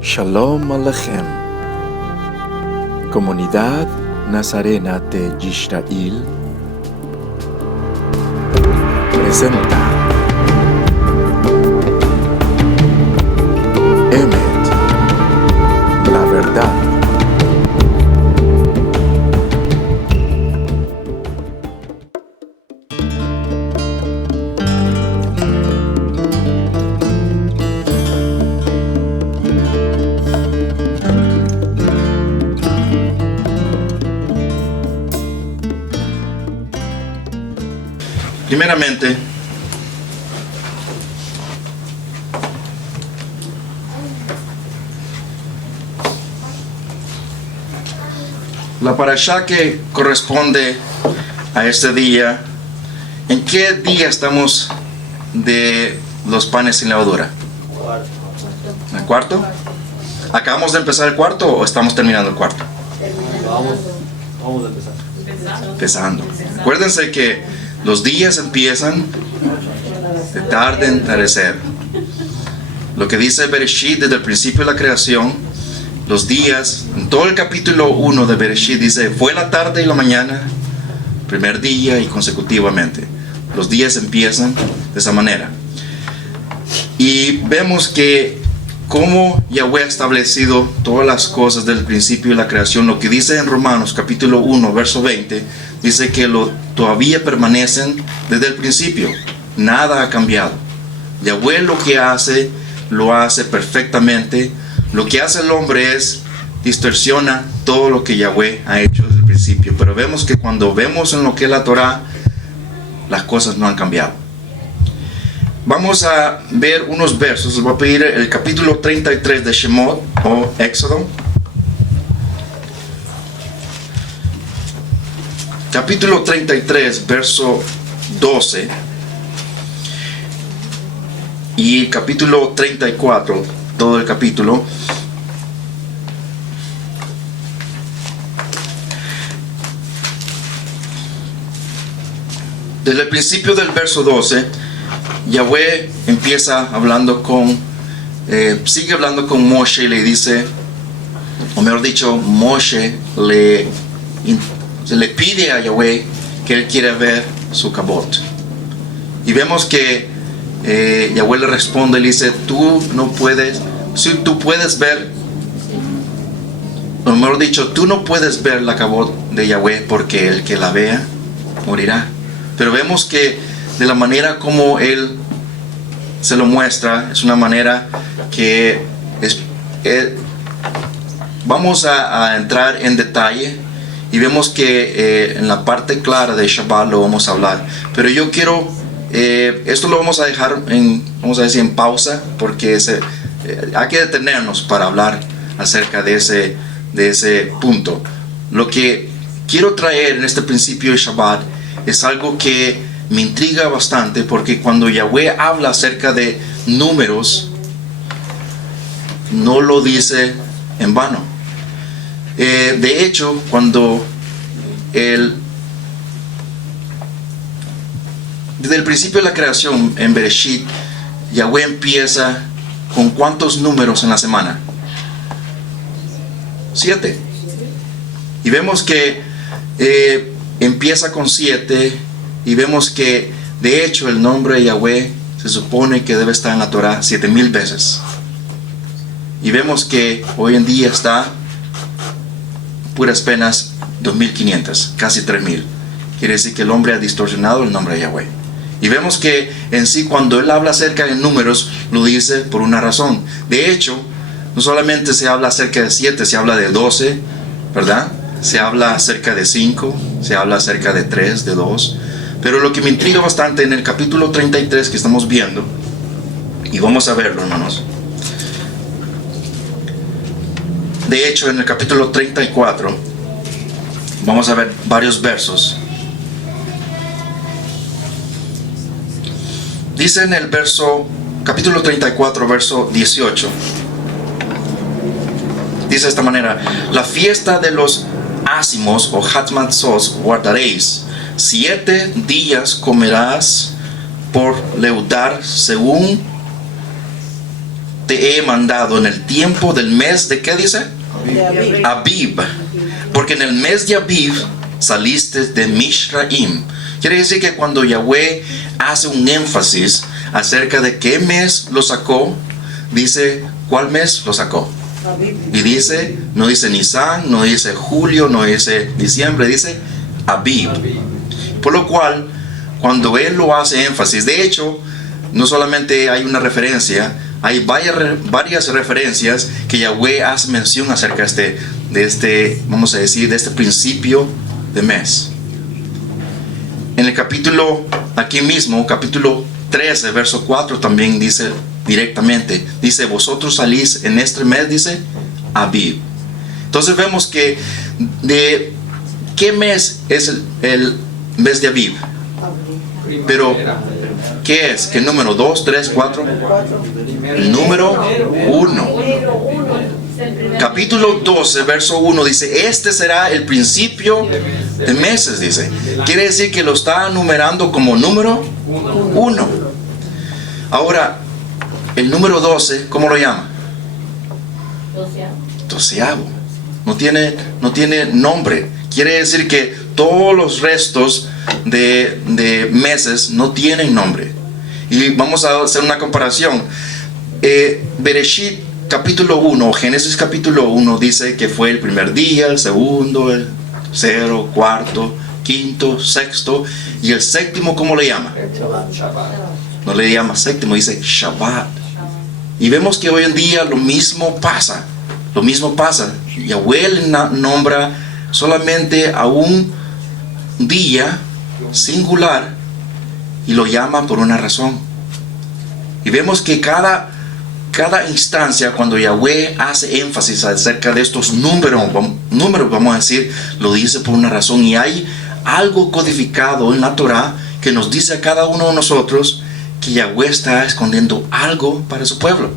Shalom Alechem. Comunidad Nazarena de Yisrael presenta Emet, la verdad. Primeramente, la parashá que corresponde a este día, ¿en qué día estamos de los panes sin levadura? ¿El cuarto? ¿Acabamos de empezar el cuarto o estamos terminando el cuarto? Vamos a empezar. Empezando. Acuérdense que los días empiezan de tarde en entardecer. Lo que dice Bereshit desde el principio de la creación, los días, en todo el capítulo 1 de Bereshit dice, fue la tarde y la mañana, primer día y consecutivamente. Los días empiezan de esa manera. Y vemos que como Yahweh ha establecido todas las cosas del principio de la creación, lo que dice en Romanos capítulo 1, verso 20, dice que todavía permanecen desde el principio. Nada ha cambiado. Yahweh lo que hace, lo hace perfectamente. Lo que hace el hombre es distorsiona todo lo que Yahweh ha hecho desde el principio. Pero vemos que cuando vemos en lo que es la Torah, las cosas no han cambiado. Vamos a ver unos versos. Les voy a pedir el capítulo 33 de Shemot o Éxodo. Capítulo 33, verso 12. Y capítulo 34, todo el capítulo. Desde el principio del verso 12, Yahweh empieza hablando sigue hablando con Moshe y le dice, o mejor dicho, Moshe se le pide a Yahweh que él quiere ver su cabot. Y vemos que Yahweh le responde y le dice, tú no puedes ver, o mejor dicho, tú no puedes ver la cabot de Yahweh porque el que la vea morirá. Pero vemos que de la manera como él se lo muestra, es una manera que vamos a entrar en detalle y vemos que en la parte clara de Shabbat lo vamos a hablar. Pero yo quiero, esto lo vamos a dejar vamos a decir en pausa, porque hay que detenernos para hablar acerca de ese punto. Lo que quiero traer en este principio de Shabbat es algo que me intriga bastante, porque cuando Yahweh habla acerca de números, no lo dice en vano. De hecho, cuando desde el principio de la creación en Bereshit, Yahweh empieza con ¿cuántos números en la semana? 7. Y vemos que empieza con 7. Y vemos que, de hecho, el nombre de Yahweh se supone que debe estar en la Torah 7,000 veces. Y vemos que hoy en día está puras penas 2,500, casi 3,000. Quiere decir que el hombre ha distorsionado el nombre de Yahweh. Y vemos que en sí, cuando él habla acerca de números, lo dice por una razón. De hecho, no solamente se habla acerca de 7, se habla de 12, ¿verdad? Se habla acerca de 5, se habla acerca de 3, de 2. Pero lo que me intriga bastante en el capítulo 33 que estamos viendo, y vamos a verlo, hermanos. De hecho, en el capítulo 34, vamos a ver varios versos. Dice en el capítulo 34, verso 18. Dice de esta manera, la fiesta de los ácimos o Hatmatzos guardaréis. 7 días comerás por leudar según te he mandado en el tiempo del mes de, ¿qué dice? Abib. Porque en el mes de Abib saliste de Mishraim. Quiere decir que cuando Yahweh hace un énfasis acerca de qué mes lo sacó, dice, ¿cuál mes lo sacó? Y dice, no dice Nisan, no dice julio, no dice diciembre, dice Abib. Por lo cual, cuando él lo hace énfasis, de hecho, no solamente hay una referencia, hay varias referencias que Yahweh hace mención acerca de este, vamos a decir, de este principio de mes. En el capítulo, aquí mismo, capítulo 13, verso 4, también dice directamente, dice, vosotros salís en este mes, dice, Abib. Entonces vemos que, ¿de qué mes es el mes de Abib? Pero, ¿qué es? ¿Qué número? ¿2, 3, 4? El número 1. Capítulo 12, verso 1 dice, este será el principio de meses, dice. Quiere decir que lo está numerando como número 1. Ahora, el número 12, ¿cómo lo llama? Doceavo. No tiene nombre. Quiere decir que todos los restos de meses no tienen nombre. Y vamos a hacer una comparación. Bereshit capítulo 1, Génesis capítulo 1 dice que fue el primer día, el segundo, el tercero, cuarto, quinto, sexto, y el séptimo, ¿cómo le llama? No le llama séptimo, dice Shabbat. Y vemos que hoy en día lo mismo pasa. Yahweh le nombra solamente a un día singular y lo llama por una razón. Y vemos que cada instancia, cuando Yahweh hace énfasis acerca de estos números, vamos a decir, lo dice por una razón. Y hay algo codificado en la Torah que nos dice a cada uno de nosotros que Yahweh está escondiendo algo para su pueblo.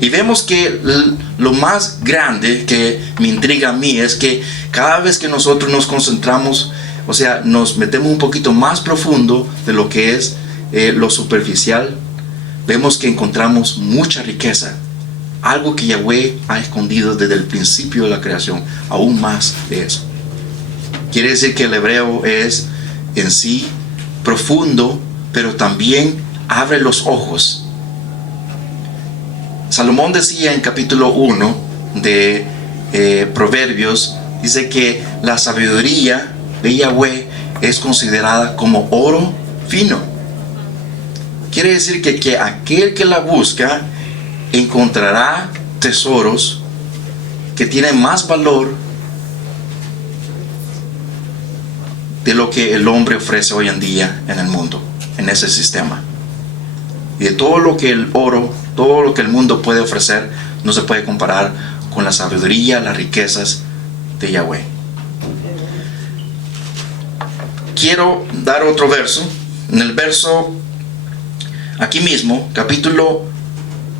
Y vemos que lo más grande que me intriga a mí es que cada vez que nosotros nos concentramos, o sea, nos metemos un poquito más profundo de lo que es lo superficial, vemos que encontramos mucha riqueza. Algo que Yahweh ha escondido desde el principio de la creación, aún más de eso. Quiere decir que el hebreo es en sí profundo, pero también abre los ojos. Salomón decía en capítulo 1 de Proverbios, dice que la sabiduría de Yahweh es considerada como oro fino. Quiere decir que aquel que la busca encontrará tesoros que tienen más valor de lo que el hombre ofrece hoy en día en el mundo, en ese sistema. Y de todo lo que el oro, todo lo que el mundo puede ofrecer, no se puede comparar con la sabiduría, las riquezas de Yahweh. Quiero dar otro verso. En el verso, aquí mismo, capítulo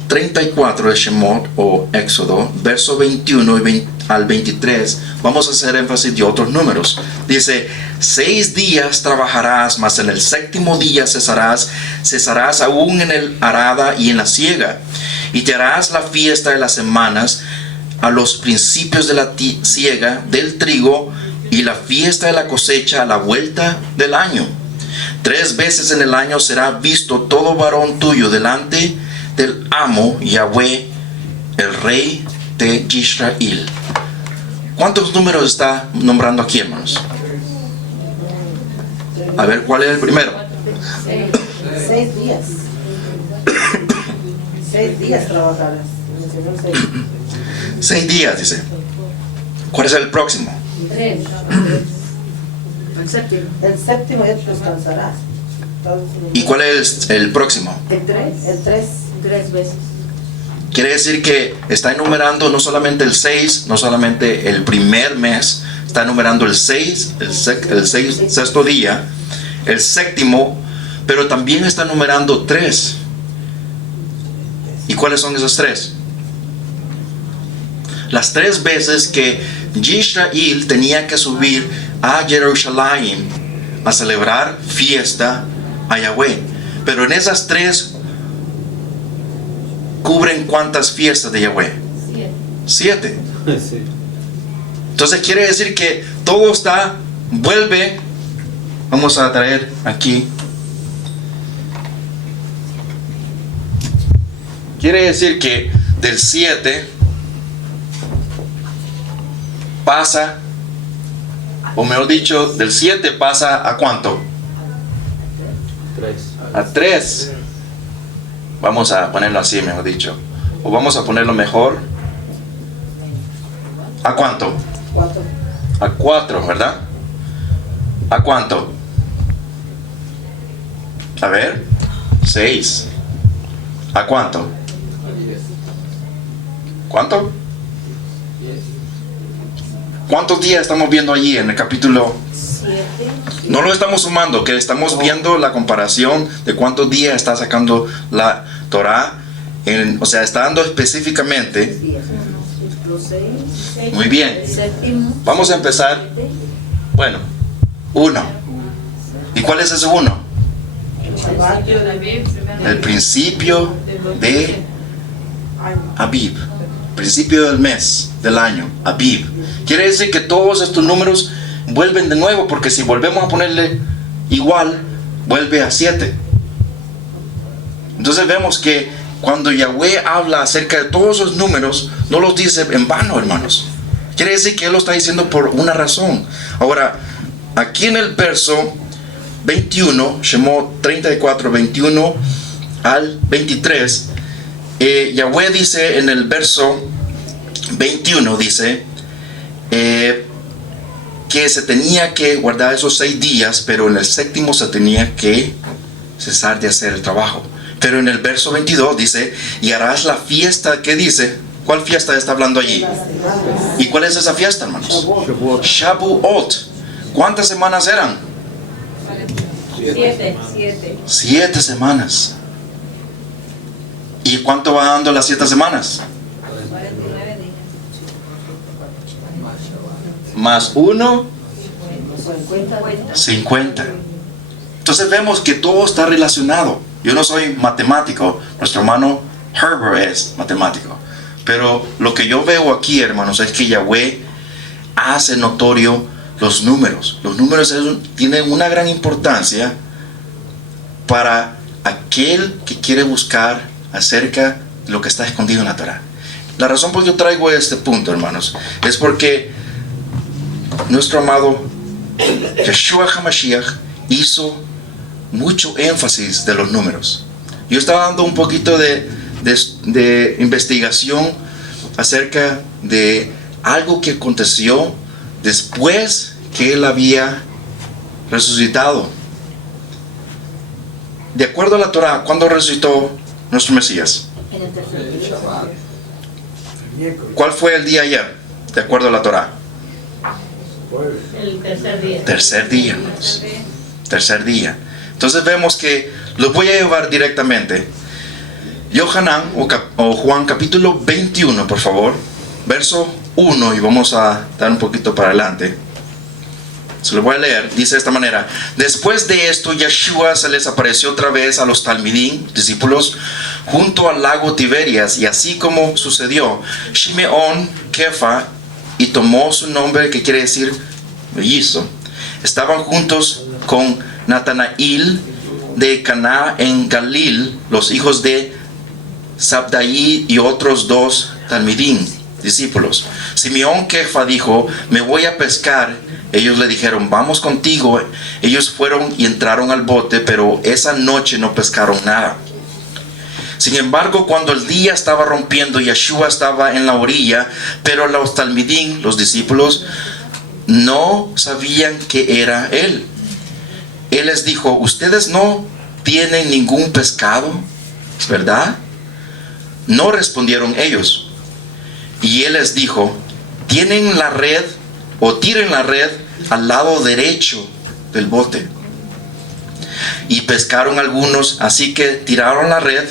34 de Shemot o Éxodo, verso 21 al 23, vamos a hacer énfasis de otros números. Dice, 6 días trabajarás, mas en el séptimo día cesarás aún en el arada y en la siega, y te harás la fiesta de las semanas a los principios de la siega del trigo, y la fiesta de la cosecha a la vuelta del año. 3 veces en el año será visto todo varón tuyo delante del amo Yahweh, el rey de Israel. ¿Cuántos números está nombrando aquí, hermanos? A ver, ¿cuál es el primero? 6 días. 6 días trabajarás. 6 días, dice. ¿Cuál es el próximo? 3. El séptimo ya descansarás. ¿Y cuál es el próximo? El 3. 3 veces. Quiere decir que está enumerando no solamente el 6, no solamente el primer mes, está enumerando el 6, el sexto día, el séptimo, pero también está enumerando 3. ¿Y cuáles son esos 3? Las 3 veces que Israel tenía que subir a Jerusalén a celebrar fiesta a Yahweh. Pero en esas 3 cubren cuántas fiestas de Yahweh? 7. Sí. Entonces quiere decir que todo vuelve. Vamos a traer aquí. Quiere decir que del 7 pasa, o mejor dicho, del 7 pasa a ¿cuánto? 3. A 3. Vamos a ponerlo así, mejor dicho. O vamos a ponerlo mejor. ¿A cuánto? 4. A 4, ¿verdad? ¿A cuánto? A ver. 6. ¿A cuánto? ¿Cuánto? ¿Cuántos días estamos viendo allí en el capítulo? 7. No lo estamos sumando, que estamos viendo la comparación de cuántos días está sacando la Torah. O sea, está dando específicamente. Los 6. Muy bien. El séptimo. Vamos a empezar. Bueno, 1. ¿Y cuál es ese 1? El principio de Abib. Principio del mes, del año, Abib. Quiere decir que todos estos números vuelven de nuevo, porque si volvemos a ponerle igual, vuelve a 7. Entonces vemos que cuando Yahweh habla acerca de todos esos números, no los dice en vano, hermanos. Quiere decir que Él lo está diciendo por una razón. Ahora, aquí en el verso 21, Shemot 34, 21 al 23, Yahweh dice en el verso 21, dice que se tenía que guardar esos 6 días, pero en el séptimo se tenía que cesar de hacer el trabajo. Pero en el verso 22 dice, y harás la fiesta, ¿qué dice? ¿Cuál fiesta está hablando allí? ¿Y cuál es esa fiesta, hermanos? Shavuot. ¿Cuántas semanas eran? 7. 7 semanas. ¿Y cuánto va dando las 7 semanas? 49 días. Más 1, 50. 50. Entonces vemos que todo está relacionado. Yo no soy matemático, nuestro hermano Herbert es matemático. Pero lo que yo veo aquí, hermanos, es que Yahweh hace notorio los números. Los números tienen una gran importancia para aquel que quiere buscar acerca de lo que está escondido en la Torah. La razón por que yo traigo este punto, hermanos, es porque nuestro amado Yeshua HaMashiach hizo mucho énfasis de los números. Yo estaba dando un poquito de investigación acerca de algo que aconteció después que Él había resucitado. De acuerdo a la Torah, ¿cuándo resucitó nuestro Mesías? En el tercer día. ¿Cuál fue el día ayer? De acuerdo a la Torah. El tercer día. Tercer día, hermanos. Tercer día. Entonces vemos que los voy a llevar directamente. Yohanan o Juan capítulo 21, por favor. Verso 1, y vamos a dar un poquito para adelante. Se lo voy a leer. Dice de esta manera: después de esto, Yeshua se les apareció otra vez a los talmidim, discípulos, junto al lago Tiberias, y así como sucedió, Shimeón, Kefa, y tomó su nombre, que quiere decir mellizo, estaban juntos con Natanael de Caná en Galil, los hijos de Sabdaí y otros 2 talmidim, discípulos. Simeón Kefa dijo: me voy a pescar. Ellos le dijeron: vamos contigo. Ellos fueron y entraron al bote, pero esa noche no pescaron nada. Sin embargo, cuando el día estaba rompiendo, Yeshua estaba en la orilla, pero los talmidim, los discípulos, no sabían que era él. Él les dijo: ustedes no tienen ningún pescado, ¿es verdad? No respondieron ellos. Y él les dijo: tienen la red, o tiren la red al lado derecho del bote. Y pescaron algunos, así que tiraron la red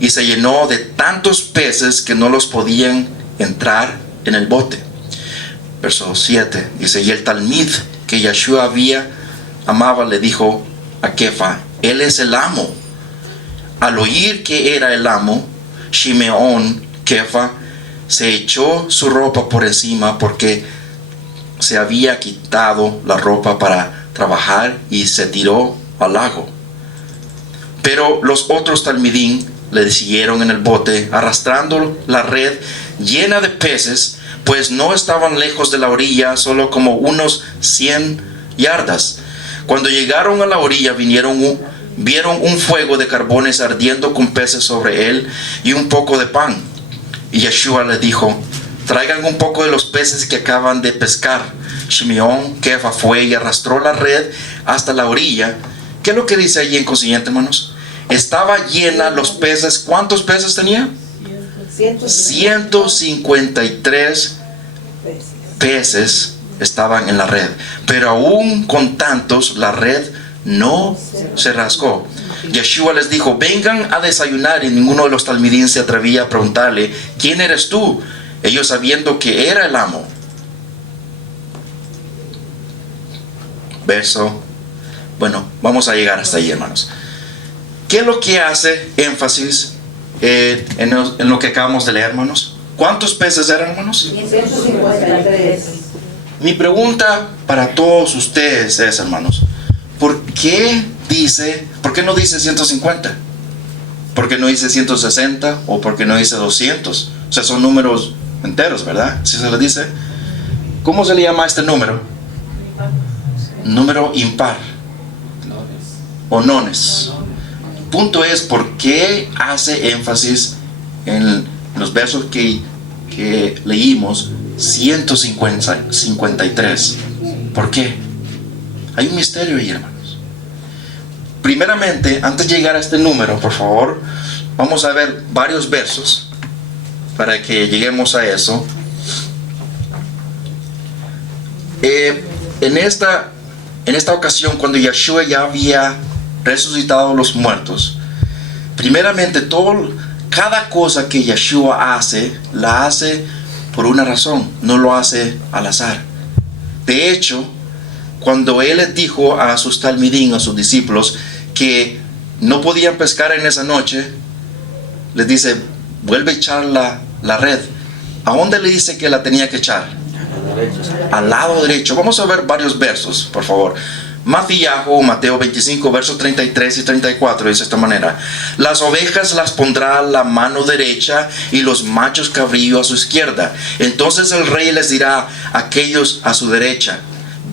y se llenó de tantos peces que no los podían entrar en el bote. Verso 7 dice: y el talmid que Yeshua amaba le dijo a Kefa: él es el amo. Al oír que era el amo, Shimeón, Kefa, se echó su ropa por encima porque se había quitado la ropa para trabajar y se tiró al lago. Pero los otros talmidín le siguieron en el bote, arrastrando la red llena de peces, pues no estaban lejos de la orilla, solo como unos 100 yardas. Cuando llegaron a la orilla, vieron un fuego de carbones ardiendo con peces sobre él y un poco de pan. Y Yeshua les dijo: traigan un poco de los peces que acaban de pescar. Shimeón, Kefa, fue y arrastró la red hasta la orilla. ¿Qué es lo que dice allí en consiguiente, hermanos? Estaba llena los peces. ¿Cuántos peces tenía? 153 peces estaban en la red. Pero aún con tantos, la red no se rasgó. Yeshua les dijo: vengan a desayunar. Y ninguno de los talmidín se atrevía a preguntarle: ¿quién eres tú? Ellos sabiendo que era el amo. Vamos a llegar hasta ahí, hermanos. ¿Qué es lo que hace énfasis en lo que acabamos de leer, hermanos? ¿Cuántos peces eran, hermanos? 153. Mi pregunta para todos ustedes es, hermanos, ¿por qué no dice 150? ¿Por qué no dice 160? ¿O por qué no dice 200? O sea, son números enteros, ¿verdad? Si se le dice. ¿Cómo se le llama a este número? Número impar. O nones. Punto es, ¿por qué hace énfasis en los versos que leímos 153? ¿Por qué? Hay un misterio ahí, hermanos. Primeramente, antes de llegar a este número, por favor, vamos a ver varios versos para que lleguemos a eso. En esta ocasión, cuando Yeshua ya había resucitado a los muertos, primeramente cada cosa que Yeshua hace, la hace por una razón, no lo hace al azar. De hecho, cuando él les dijo a sus talmidín, a sus discípulos, que no podían pescar en esa noche, les dice: vuelve a echar la red. ¿A dónde le dice que la tenía que echar? Al lado derecho. Vamos a ver varios versos, por favor. Mateo 25, versos 33 y 34, dice de esta manera: las ovejas las pondrá a la mano derecha y los machos cabríos a su izquierda. Entonces el rey les dirá a aquellos a su derecha: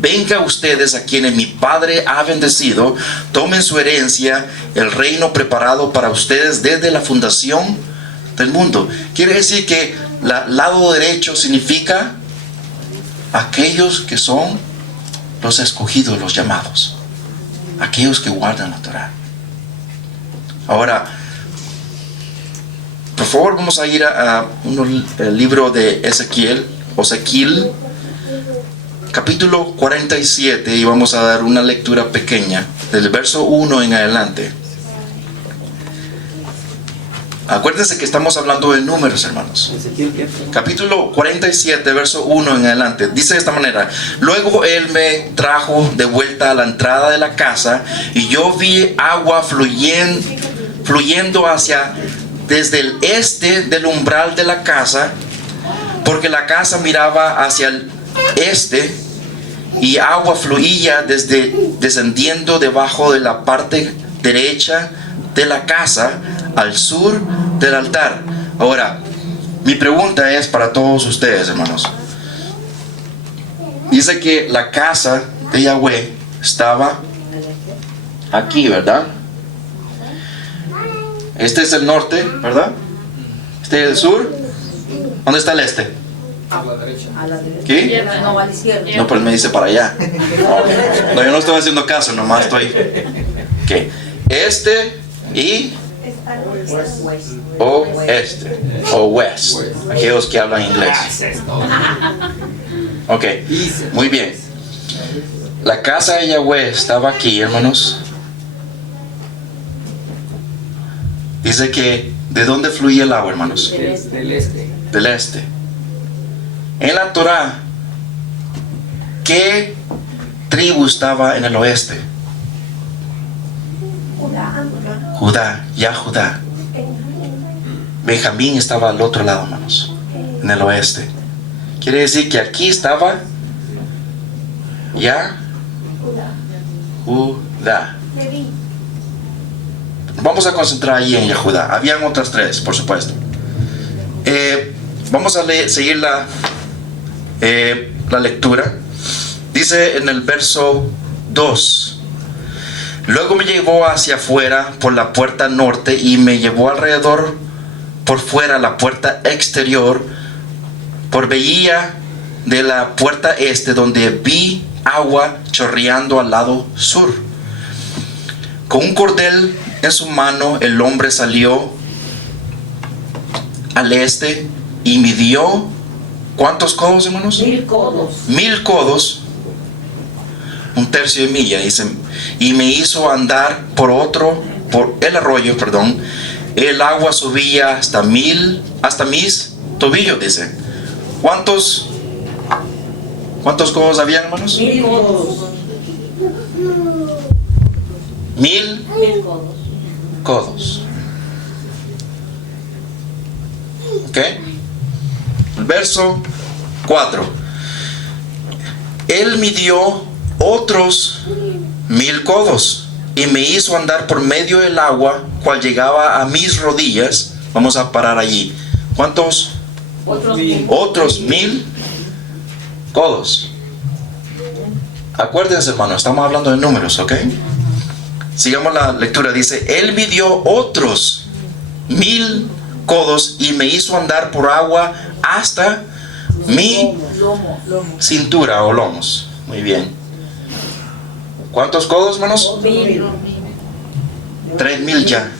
venga ustedes a quienes mi Padre ha bendecido, tomen su herencia, el reino preparado para ustedes desde la fundación del mundo. Quiere decir que lado derecho significa aquellos que son los escogidos, los llamados, aquellos que guardan la Torah. Ahora, por favor, vamos a ir al libro de Ezequiel, capítulo 47, y vamos a dar una lectura pequeña del verso 1 en adelante. Acuérdense que estamos hablando de números, hermanos. Capítulo 47, verso 1 en adelante. Dice de esta manera: luego él me trajo de vuelta a la entrada de la casa, y yo vi agua fluyendo desde el este del umbral de la casa, porque la casa miraba hacia el este, y agua fluía descendiendo debajo de la parte derecha de la casa al sur del altar. Ahora, mi pregunta es para todos ustedes, hermanos. Dice que la casa de Yahweh estaba aquí, ¿verdad? Este es el norte, ¿verdad? Este es el sur. ¿Dónde está el este? A la derecha. ¿Qué? No, a la izquierda. No, pero él me dice para allá. No, yo no estoy haciendo caso, nomás estoy. ¿Qué? Este y oeste o west, aquellos que hablan inglés. Ok, muy bien. La casa de Yahweh estaba aquí, hermanos. Dice que ¿de dónde fluye el agua, hermanos? Del este. Del este. En la Torah, ¿qué tribu estaba en el oeste? Judá, Judá. Benjamín estaba al otro lado, hermanos, en el oeste. Quiere decir que aquí estaba ya Judá. Vamos a concentrar ahí en Yahudá. Habían otras tres, por supuesto. Vamos a seguir la lectura. Dice en el verso 2: luego me llevó hacia afuera por la puerta norte y me llevó alrededor por fuera la puerta exterior, por veía de la puerta este, donde vi agua chorreando al lado sur. Con un cordel en su mano, el hombre salió al este y midió, ¿cuántos codos, hermanos? 1000 codos. 1000 codos, un tercio de milla, dice, y me hizo andar por el arroyo, perdón. El agua subía hasta mis tobillos, dice. ¿Cuántos codos había, hermanos? 1000 codos. 1000 1000 codos. codos. ¿Ok? El verso 4. Él midió otros 1000 codos y me hizo andar por medio del agua, cual llegaba a mis rodillas. Vamos a parar allí. ¿Cuántos? Otros 1000 codos. Acuérdense, hermano, estamos hablando de números, ¿ok? Sigamos la lectura. Dice: él midió otros 1000 codos y me hizo andar por agua hasta mi cintura o lomos. Muy bien. ¿Cuántos codos, hermanos? 3000 ya.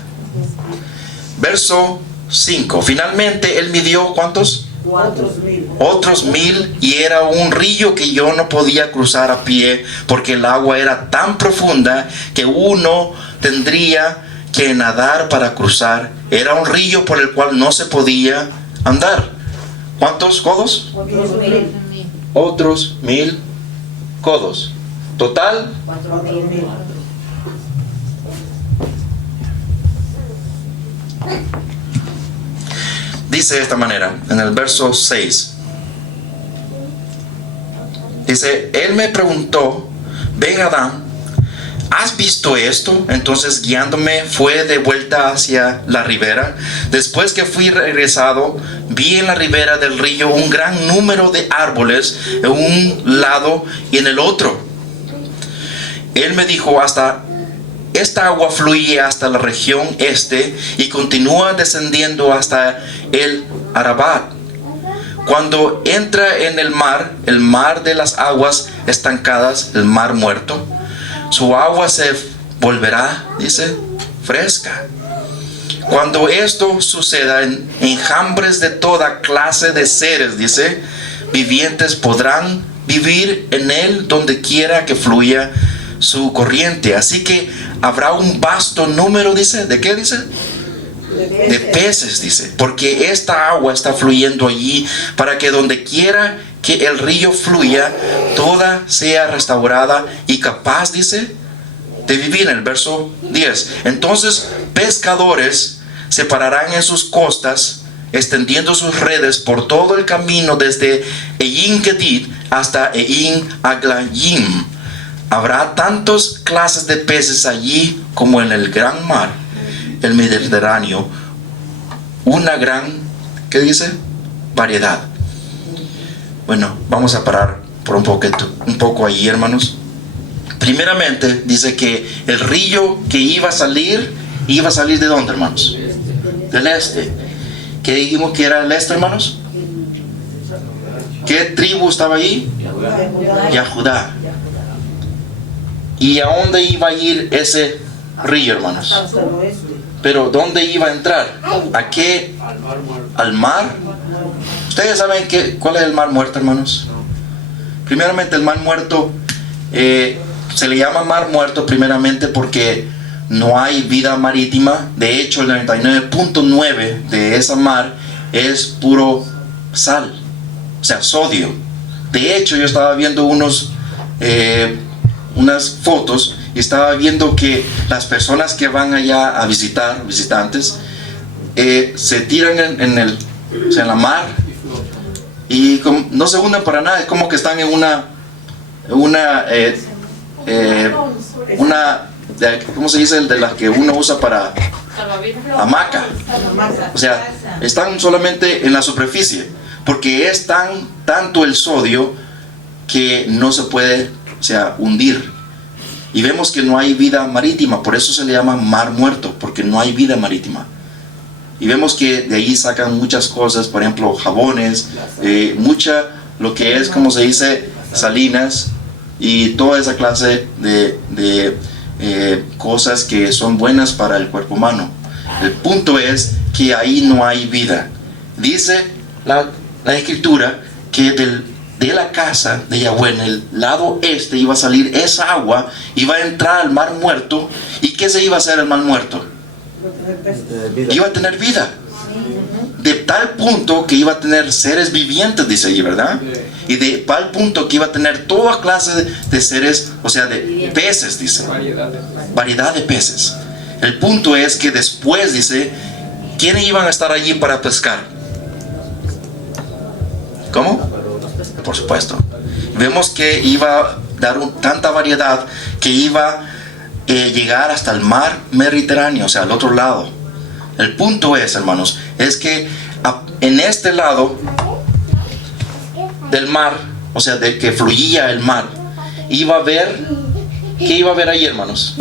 Verso 5. Finalmente él midió, ¿cuántos? Otros 1000, y era un río que yo no podía cruzar a pie, porque el agua era tan profunda que uno tendría que nadar para cruzar. Era un río por el cual no se podía andar. ¿Cuántos codos? Otros 1000 codos. Total, 4000. dice de esta manera, en el verso 6. Dice: él me preguntó, Ben Adán, ¿has visto esto? Entonces, guiándome, fue de vuelta hacia la ribera. Después que fui regresado, vi en la ribera del río un gran número de árboles en un lado y en el otro. Él me dijo: esta agua fluye hasta la región este y continúa descendiendo hasta el Arabat. Cuando entra en el mar de las aguas estancadas, el mar muerto, su agua se volverá, dice, fresca. Cuando esto suceda, enjambres de toda clase de seres, dice, vivientes podrán vivir en él donde quiera que fluya su corriente. Así que habrá un vasto número, dice, ¿de qué dice? De peces, dice, porque esta agua está fluyendo allí, para que donde quiera que el río fluya, toda sea restaurada y capaz, dice, de vivir. En el verso 10. Entonces pescadores se pararán en sus costas, extendiendo sus redes por todo el camino desde Ein Gedid hasta Ein Aglayim. Habrá tantas clases de peces allí como en el gran mar, el Mediterráneo, una gran, ¿qué dice? Variedad. Bueno, vamos a parar por un poco allí, hermanos. Primeramente dice que el río que iba a salir ¿de dónde, hermanos? Del este. ¿Qué dijimos que era el este, hermanos? ¿Qué tribu estaba allí? Yahudá. ¿Y a dónde iba a ir ese río, hermanos? Hasta el oeste. Pero ¿dónde iba a entrar? ¿A qué? ¿Al mar? ¿Ustedes saben cuál es el mar muerto, hermanos? Primeramente, el mar muerto se le llama mar muerto primeramente porque no hay vida marítima. De hecho, el 99.9 de esa mar es puro sal, o sea, sodio. De hecho, yo estaba viendo unas fotos y estaba viendo que las personas que van allá a visitar, visitantes, se tiran o sea, en la mar y no se hunden para nada. Es como que están en una ¿cómo se dice? De las que uno usa para hamaca. O sea, están solamente en la superficie, porque es tanto el sodio que no se puede, o sea, hundir. Y vemos que no hay vida marítima, por eso se le llama mar muerto, porque no hay vida marítima. Y vemos que de ahí sacan muchas cosas, por ejemplo, jabones, lo que es, como se dice, salinas, y toda esa clase de cosas que son buenas para el cuerpo humano. El punto es que ahí no hay vida. Dice la escritura que de la casa de Yahweh, en el lado este, iba a salir esa agua, iba a entrar al mar muerto. ¿Y qué se iba a hacer el mar muerto? Iba a tener vida, de tal punto que iba a tener seres vivientes, dice allí, ¿verdad? Y de tal punto que iba a tener toda clase de seres, o sea, de peces, dice, variedad de peces. El punto es que después, dice, ¿quiénes iban a estar allí para pescar? ¿Cómo? Por supuesto. Vemos que iba a dar tanta variedad que iba a llegar hasta el mar Mediterráneo, o sea, al otro lado. El punto es, hermanos, es que en este lado del mar, o sea, de que fluía el mar, iba a haber, ¿qué iba a haber ahí, hermanos?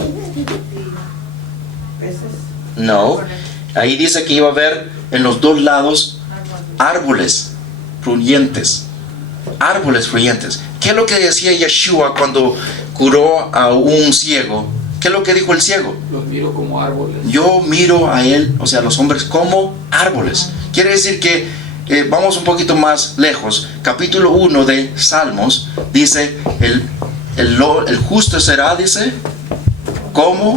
No, ahí dice que iba a haber en los dos lados árboles fluyentes. Árboles fluyentes. ¿Qué es lo que decía Yeshua cuando curó a un ciego? ¿Qué es lo que dijo el ciego? Los miro como árboles. Yo miro a él, o sea, a los hombres como árboles. Quiere decir que vamos un poquito más lejos. Capítulo 1 de Salmos dice, el justo será, dice, como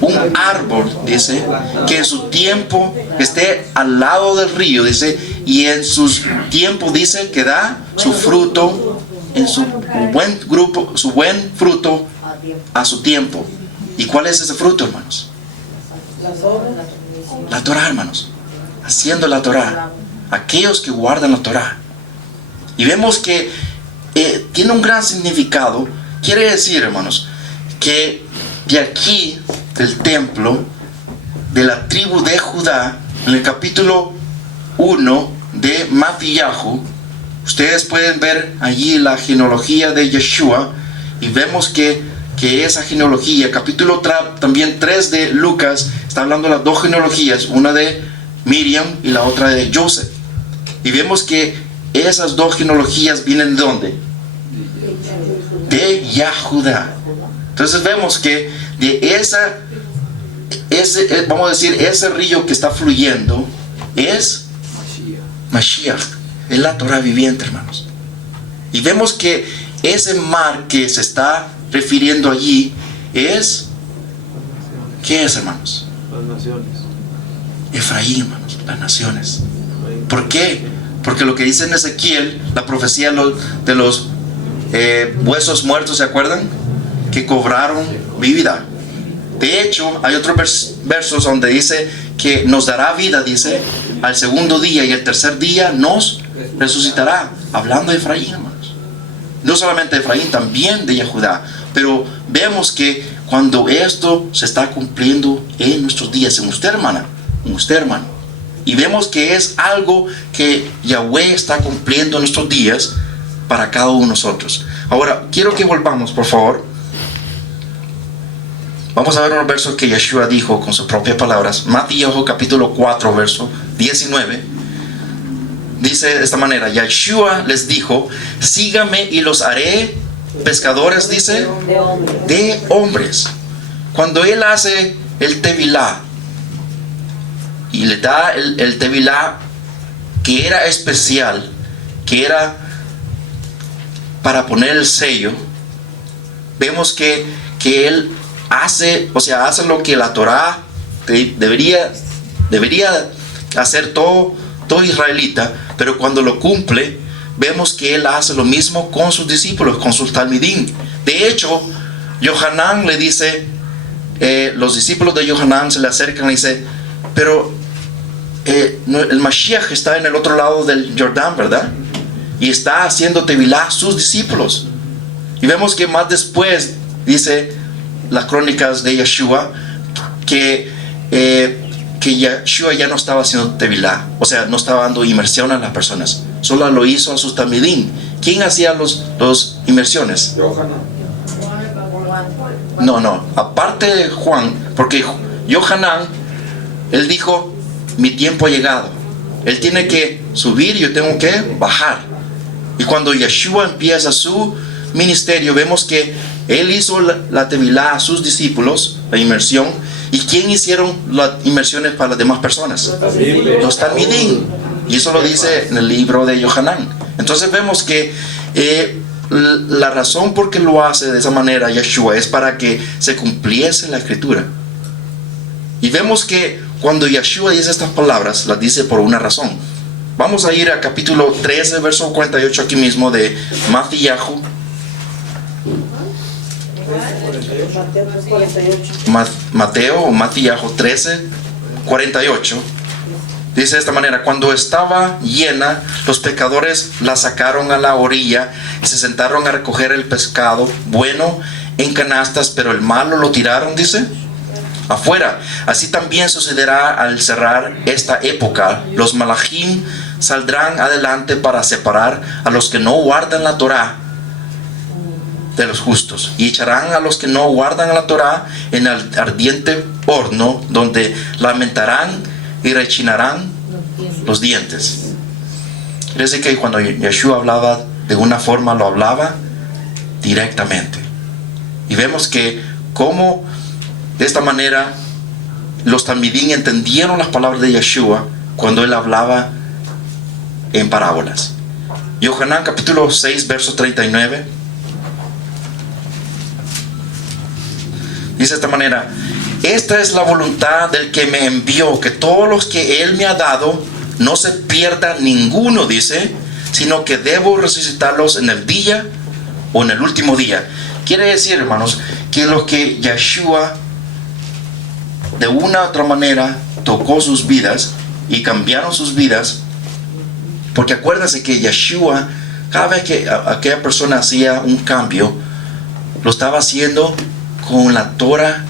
un árbol, dice, que en su tiempo esté al lado del río, dice, y en sus tiempos, dice, que da su fruto, en su buen fruto a su tiempo. ¿Y cuál es ese fruto, hermanos? La Torah, hermanos. Haciendo la Torah. Aquellos que guardan la Torah. Y vemos que tiene un gran significado. Quiere decir, hermanos, que de aquí, del templo, de la tribu de Judá, en el capítulo 1 de Matillahu, ustedes pueden ver allí la genealogía de Yeshua, y vemos que esa genealogía, capítulo también 3 de Lucas, está hablando de las dos genealogías, una de Miriam y la otra de Joseph. Y vemos que esas dos genealogías vienen de ¿dónde? De Yahudá. Entonces vemos que de vamos a decir, ese río que está fluyendo es Mashiach, es la Torah viviente, hermanos. Y vemos que ese mar que se está refiriendo allí es, ¿qué es, hermanos? Las naciones. Efraín, hermanos, las naciones. ¿Por qué? Porque lo que dice en Ezequiel, la profecía de los huesos muertos, ¿se acuerdan? Que cobraron vida. De hecho, hay otros versos donde dice que nos dará vida, dice, al segundo día, y el tercer día nos resucitará. Hablando de Efraín, hermanos. No solamente de Efraín, también de Yahudá. Pero vemos que cuando esto se está cumpliendo en nuestros días, en usted, hermana, en usted, hermano, y vemos que es algo que Yahweh está cumpliendo en nuestros días para cada uno de nosotros. Ahora, quiero que volvamos, por favor. Vamos a ver unos versos que Yeshua dijo con sus propias palabras. Mateo capítulo 4, verso 19. Dice de esta manera: Yeshua les dijo, sígame y los haré pescadores, dice, de hombres. Cuando él hace el tevilá y le da el tevilá que era especial, que era para poner el sello, vemos que él hace, o sea, hace lo que la Torah debería hacer todo israelita, pero cuando lo cumple, vemos que él hace lo mismo con sus discípulos, con sus talmidim. De hecho, Yohanan le dice, los discípulos de Yohanan se le acercan y le dicen, pero el Mashiach está en el otro lado del Jordán, ¿verdad? Y está haciendo tevilá a sus discípulos. Y vemos que más después, dice las crónicas de Yeshua, que Yeshua ya no estaba haciendo tevilá, o sea, no estaba dando inmersión a las personas, solo lo hizo a sus tamidín. ¿Quién hacía los inmersiones? No, aparte de Juan, porque Yohanan, él dijo, mi tiempo ha llegado, él tiene que subir y yo tengo que bajar. Y cuando Yeshua empieza su ministerio, vemos que él hizo la tevilá a sus discípulos, la inmersión. ¿Y quién hicieron las inmersiones para las demás personas? Los talmidín. Y eso lo dice en el libro de Yohanan. Entonces vemos que la razón por qué lo hace de esa manera Yeshua es para que se cumpliese la escritura. Y vemos que cuando Yeshua dice estas palabras, las dice por una razón. Vamos a ir a capítulo 13, verso 48 aquí mismo de Matthew. Matthew 13, 48. Dice de esta manera: cuando estaba llena, los pecadores la sacaron a la orilla y se sentaron a recoger el pescado bueno en canastas, pero el malo lo tiraron, dice, afuera. Así también sucederá al cerrar esta época. Los malachim saldrán adelante para separar a los que no guardan la Torá de los justos, y echarán a los que no guardan la Torá en el ardiente horno, donde lamentarán y rechinarán los dientes. Quiere decir que cuando Yeshua hablaba de una forma, lo hablaba directamente. Y vemos que como de esta manera los talmidín entendieron las palabras de Yeshua cuando él hablaba en parábolas. Yohanan capítulo 6, verso 39. Dice de esta manera: esta es la voluntad del que me envió, que todos los que él me ha dado no se pierda ninguno, dice, sino que debo resucitarlos en el día o en el último día. Quiere decir, hermanos, que los que Yeshua de una u otra manera tocó sus vidas y cambiaron sus vidas, porque acuérdense que Yeshua, cada vez que aquella persona hacía un cambio, lo estaba haciendo con la Torah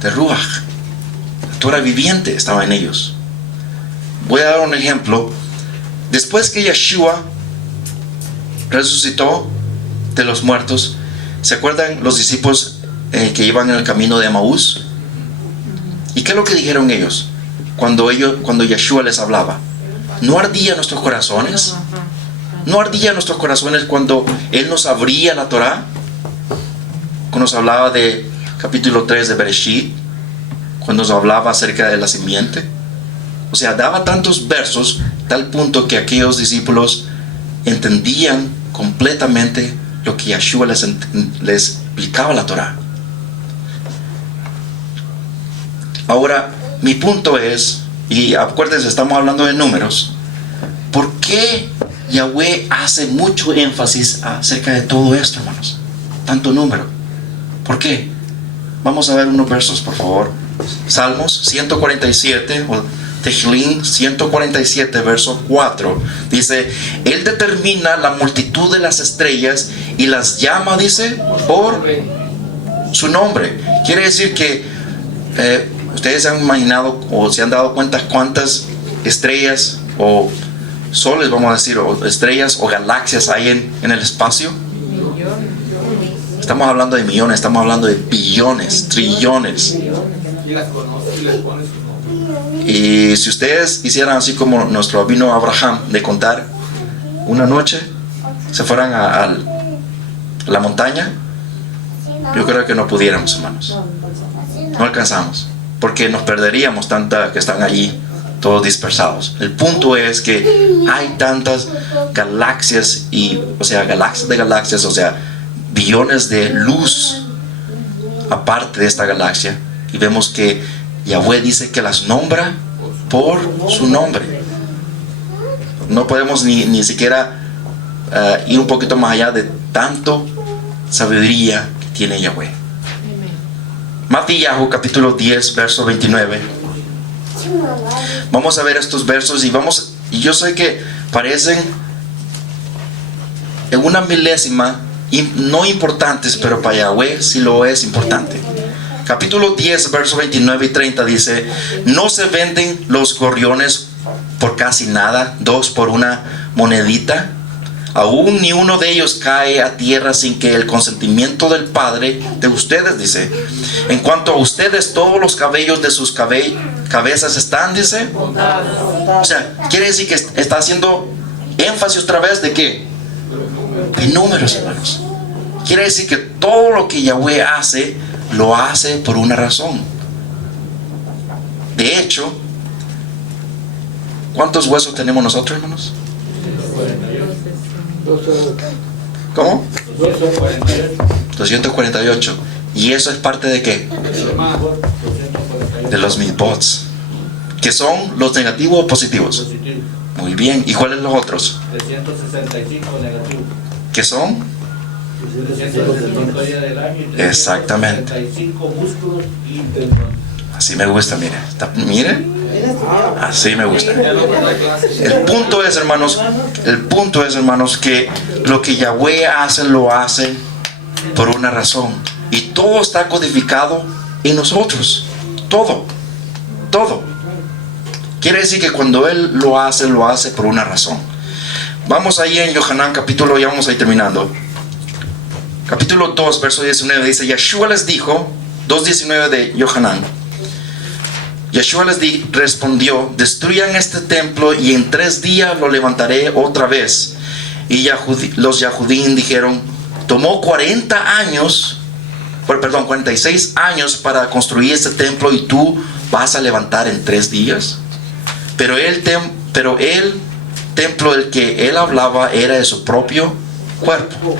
de Ruach. La Torah viviente estaba en ellos. Voy a dar un ejemplo. Después que Yeshua resucitó de los muertos, ¿se acuerdan los discípulos que iban en el camino de Emaús? ¿Y qué es lo que dijeron ellos cuando Yeshua les hablaba? ¿No ardían nuestros corazones? ¿No ardían nuestros corazones cuando Él nos abría la Torah? Cuando nos hablaba de capítulo 3 de Bereshit, cuando nos hablaba acerca de la simiente. O sea, daba tantos versos, tal punto que aquellos discípulos entendían completamente lo que Yeshua les explicaba la Torah. Ahora, mi punto es, y acuérdense, estamos hablando de números, ¿por qué Yahweh hace mucho énfasis acerca de todo esto, hermanos? Tanto número. ¿Por qué? Vamos a ver unos versos, por favor. Salmos 147, o Tehillim 147, verso 4. Dice: Él determina la multitud de las estrellas y las llama, dice, por su nombre. Quiere decir que ustedes se han imaginado o se han dado cuenta cuántas estrellas o soles, vamos a decir, o estrellas o galaxias hay en el espacio. Estamos hablando de millones, estamos hablando de billones, trillones. Y las conoce y les pone su nombre. Y si ustedes hicieran así como nuestro rabino Abraham, de contar una noche, se fueran a la montaña, yo creo que no pudiéramos, hermanos. No alcanzamos, porque nos perderíamos tanta que están allí todos dispersados. El punto es que hay tantas galaxias galaxias de galaxias, o sea, billones de luz aparte de esta galaxia, y vemos que Yahweh dice que las nombra por su nombre. No podemos ni siquiera ir un poquito más allá de tanto sabiduría que tiene Yahweh. Matthew capítulo 10, verso 29. Vamos a ver estos versos y yo sé que parecen en una milésima no importantes, pero para Yahweh sí lo es importante. Capítulo 10, versos 29 y 30 dice: no se venden los gorriones por casi nada, 2 por una monedita. Aún ni uno de ellos cae a tierra sin que el consentimiento del Padre de ustedes, dice. En cuanto a ustedes, todos los cabellos de sus cabezas están, dice. O sea, quiere decir que está haciendo énfasis otra vez de qué? De números, hermanos. Quiere decir que todo lo que Yahweh hace, lo hace por una razón. De hecho, ¿cuántos huesos tenemos nosotros, hermanos? ¿Cómo? 248. ¿Y eso es parte de qué? De los mitzvot, que son los negativos o positivos. Muy bien. ¿Y cuáles los otros? 365 negativos. ¿Qué son? 365 días del año y Exactamente. 365 músculos y tendones. Así me gusta, mire. Mire. Así me gusta. El punto es, hermanos, que lo que Yahweh hace, lo hace por una razón. Y todo está codificado en nosotros. Todo. Quiere decir que cuando Él lo hace por una razón. Vamos ahí en Yohanan capítulo, ya vamos a ir terminando. Capítulo 2, verso 19 dice: Yeshua les dijo, 2:19 de Yohanan. Yeshua les respondió: destruyan este templo y en 3 días lo levantaré otra vez. Y los Yahudín dijeron: tomó 46 años para construir este templo y tú vas a levantar en 3 días. Pero el templo del que él hablaba era de su propio cuerpo.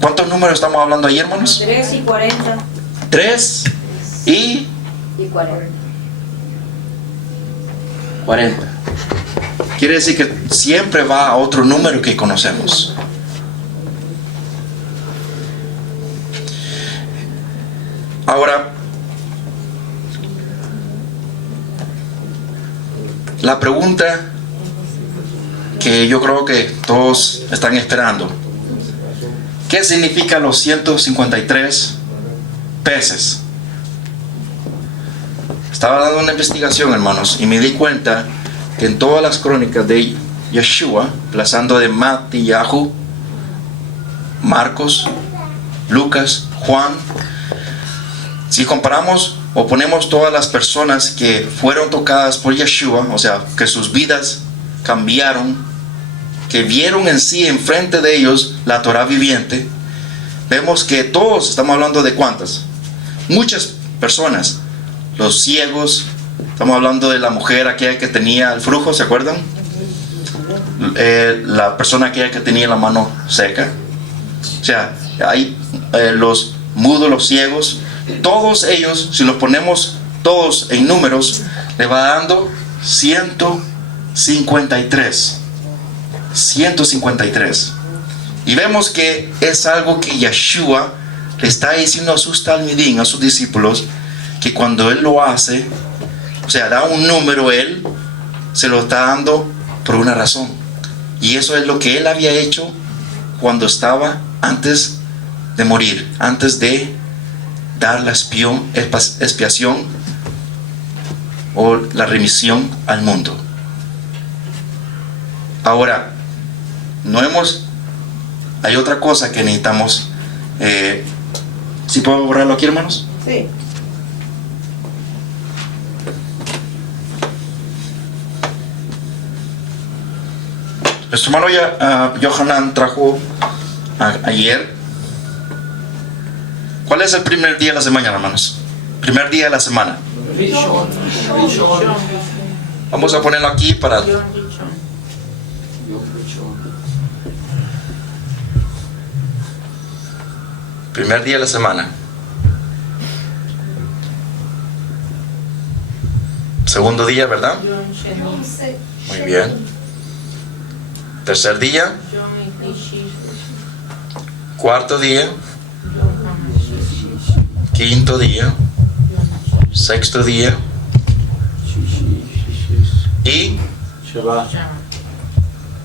¿Cuántos números estamos hablando ahí, hermanos? 3 y 40. 3 y 40. Quiere decir que siempre va a otro número que conocemos. Ahora, la pregunta que yo creo que todos están esperando: ¿qué significan los 153 peces? Estaba dando una investigación, hermanos, y me di cuenta que en todas las crónicas de Yeshua, pasando de Matthew, Marcos, Lucas, Juan, si comparamos o ponemos todas las personas que fueron tocadas por Yeshua, o sea, que sus vidas cambiaron, que vieron en sí, enfrente de ellos, la Torah viviente, vemos que todos, estamos hablando de ¿cuántas? Muchas personas. Los ciegos, estamos hablando de la mujer aquella que tenía el flujo, ¿se acuerdan? La persona aquella que tenía la mano seca. O sea, hay los mudos, los ciegos, todos ellos, si los ponemos todos en números, le va dando 153. 153. Y vemos que es algo que Yeshua le está diciendo a sus talmidín, a sus discípulos, que cuando Él lo hace, o sea, da un número, Él se lo está dando por una razón. Y eso es lo que Él había hecho cuando estaba antes de morir, antes de dar la expiación o la remisión al mundo. Ahora, hay otra cosa que necesitamos. ¿Sí puedo borrarlo aquí, hermanos? Sí. Nuestro hermano Yohanan trajo ayer. ¿Cuál es el primer día de la semana, hermanos? Primer día de la semana. Vamos a ponerlo aquí para... Primer día de la semana. Segundo día, ¿verdad? Muy bien. Tercer día. Cuarto día. Quinto día. Sexto día. y Sheba.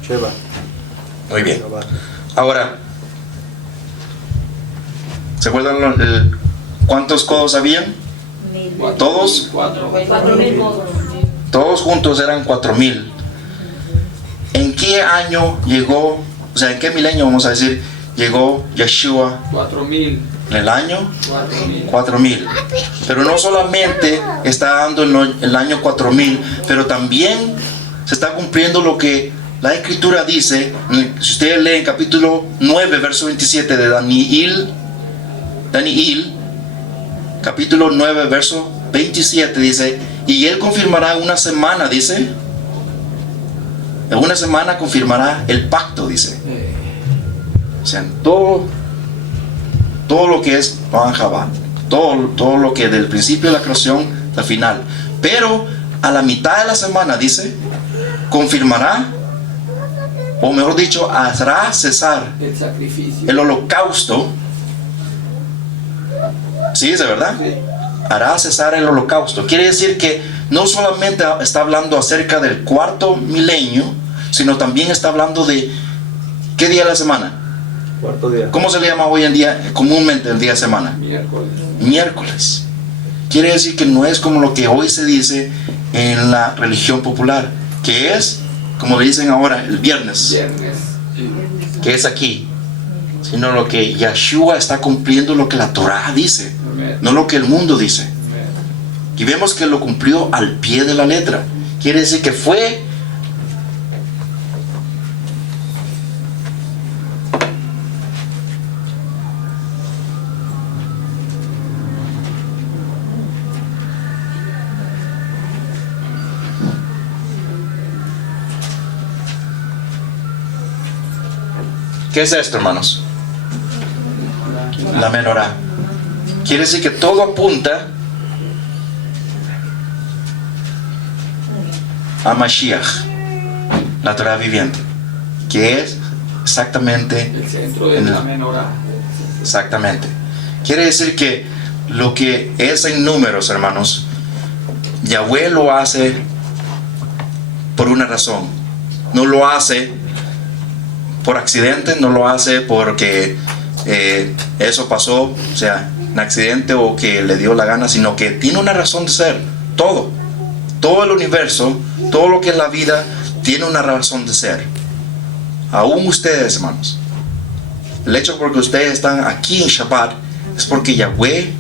Sheba. muy bien. Sheba. Ahora, ¿se acuerdan cuántos codos habían? ¿Todos? 4,000 codos. Todos juntos eran 4,000. ¿En qué año llegó, o sea, en qué milenio vamos a decir, llegó Yeshua? 4,000. En el año 4,000. 4,000. Pero no solamente está dando el año 4,000, pero también se está cumpliendo lo que la Escritura dice. Si ustedes leen capítulo 9, verso 27 de Daniel, capítulo 9, verso 27 dice, y él confirmará una semana, dice. En una semana confirmará el pacto, dice. O sea, todo lo que es Banjabá, todo lo que del principio de la creación al final. Pero a la mitad de la semana, dice, confirmará, o mejor dicho, hará cesar El sacrificio. el holocausto. ¿Sí dice, verdad? Sí. Hará cesar el holocausto. Quiere decir que no solamente está hablando acerca del cuarto milenio, sino también está hablando de ¿qué día de la semana? Cuarto día. ¿Cómo se le llama hoy en día comúnmente el día de semana? Miércoles. Miércoles. Quiere decir que no es como lo que hoy se dice en la religión popular, que es, como le dicen ahora, el viernes, Viernes. que es aquí, sino lo que Yeshua está cumpliendo, lo que la Torá dice, Amén. no lo que el mundo dice. Amén. Y vemos que lo cumplió al pie de la letra. Quiere decir que fue ¿qué es esto, hermanos? La menorá. Quiere decir que todo apunta a Mashiach, la Torah viviente, que es exactamente, El centro de la menorá. exactamente. Quiere decir que lo que es en números, hermanos, Yahweh lo hace por una razón. No lo hace por accidente, no lo hace porque eso pasó, o sea, un accidente o que le dio la gana, sino que tiene una razón de ser. Todo el universo, todo lo que es la vida, tiene una razón de ser. Aún ustedes, hermanos, el hecho porque ustedes están aquí en Shabbat es porque Yahweh